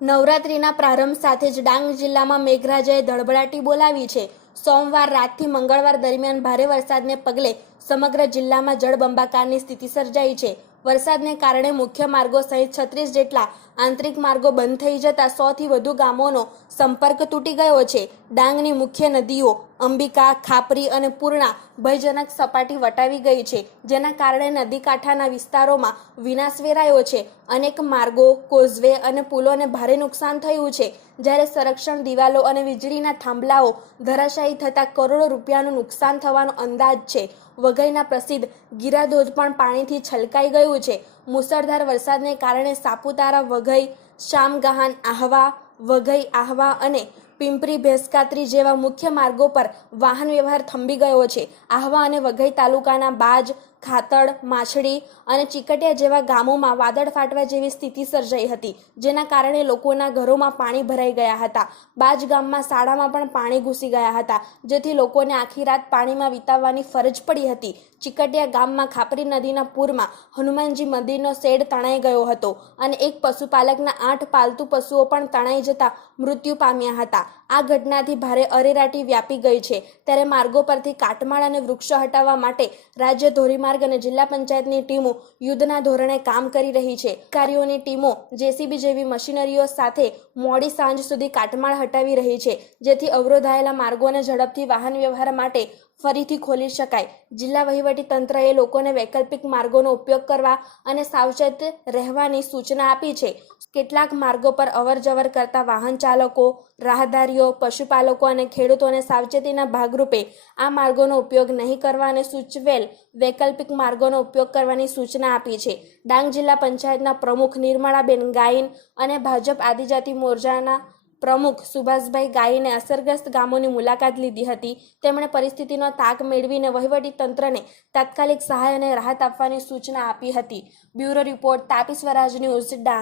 નવરાત્રીના પ્રારંભ સાથે જ ડાંગ જિલ્લામાં મેઘરાજાએ ધડબડાટી બોલાવી છે. સોમવાર રાતથી મંગળવાર દરમિયાન ભારે વરસાદને પગલે સમગ્ર જિલ્લામાં જળબંબાકારની સ્થિતિ સર્જાઈ છે. વરસાદને કારણે મુખ્ય માર્ગો સહિત છત્રીસ જેટલા આંતરિક માર્ગો બંધ થઈ જતા સોથી વધુ ગામોનો સંપર્ક તૂટી ગયો છે. ડાંગની મુખ્ય નદીઓ અંબિકા, ખાપરી અને પૂર્ણા ભયજનક સપાટી વટાવી ગઈ છે, જેના કારણે નદી કાંઠાના વિસ્તારોમાં વિનાશ વેરાયો છે. અનેક માર્ગો, કોઝવે અને પુલોને ભારે નુકસાન થયું છે. જ્યારે સંરક્ષણ દિવાલો અને વીજળીના થાંભલાઓ ધરાશાયી થતાં કરોડો રૂપિયાનું નુકસાન થવાનો અંદાજ છે. વઘઈના પ્રસિદ્ધ ગીરાધોધ પણ પાણીથી છલકાઈ ગયું છે. મુસળધાર વરસાદને કારણે સાપુતારા, વઘઈ, શામગહાન, આહવા, વઘઈ, આહવા અને પિંપરી ભેસકાત્રી જેવા મુખ્ય માર્ગો પર વાહન વ્યવહાર થંભી ગયો છે. આહવા અને વઘઈ તાલુકાના બાજ ખાતડ માછડી અને ચીકટિયા જેવા ગામોમાં વાદળ ફાટવા જેવી સ્થિતિ સર્જાઈ હતી, જેના કારણે લોકોના ઘરોમાં પાણી ભરાઈ ગયા હતા. બાજ ગામમાં શાળામાં પણ પાણી ઘૂસી ગયા હતા, જેથી લોકોને આખી રાત પાણીમાં વિતાવવાની ફરજ પડી હતી. ચીકટિયા ગામમાં ખાપરી નદીના પૂરમાં હનુમાનજી મંદિરનો શેડ તણાઈ ગયો હતો અને એક પશુપાલકના આઠ પાલતુ પશુઓ પણ તણાઈ જતા મૃત્યુ પામ્યા હતા. આ ઘટનાથી ભારે અરેરાટી વ્યાપી ગઈ છે. ત્યારે માર્ગો પરથી કાટમાળ અને વૃક્ષો હટાવવા માટે રાજ્ય ધોરીમાર્ગ અને જિલ્લા પંચાયતની ટીમો યુદ્ધના ધોરણે કામ કરી રહી છે. અધિકારીઓની ટીમો જેસીબી જેવી મશીનરીઓ સાથે મોડી સાંજ સુધી કાટમાળ હટાવી રહી છે, જેથી અવરોધાયેલા માર્ગોને ઝડપથી વાહન વ્યવહાર માટે ફરીથી ખોલી શકાય. જિલ્લા વહીવટી તંત્રએ લોકોને વૈકલ્પિક માર્ગોનો ઉપયોગ કરવા અને સાવચેત રહેવાની સૂચના આપી છે. કેટલાક માર્ગો પર અવરજવર કરતા વાહન ચાલકો, રાહદારીઓ, પશુપાલકો અને ખેડૂતોને સાવચેતીના ભાગરૂપે આ માર્ગોનો ઉપયોગ નહીં કરવા અને સૂચવેલ વૈકલ્પિક માર્ગોનો ઉપયોગ કરવાની સૂચના આપી છે. ડાંગ જિલ્લા પંચાયતના પ્રમુખ નિર્મળાબેન ગાઈન અને ભાજપ આદિજાતિ મોરચાના પ્રમુખ સુભાષભાઈ ગાયને અસરગ્રસ્ત ગામોની મુલાકાત લીધી હતી. તેમણે પરિસ્થિતિનો તાક મેળવીને વહીવટી તંત્રને તાત્કાલિક સહાય અને રાહત આપવાની સૂચના આપી હતી. Bureau report, Tapi Swaraj news, Dang.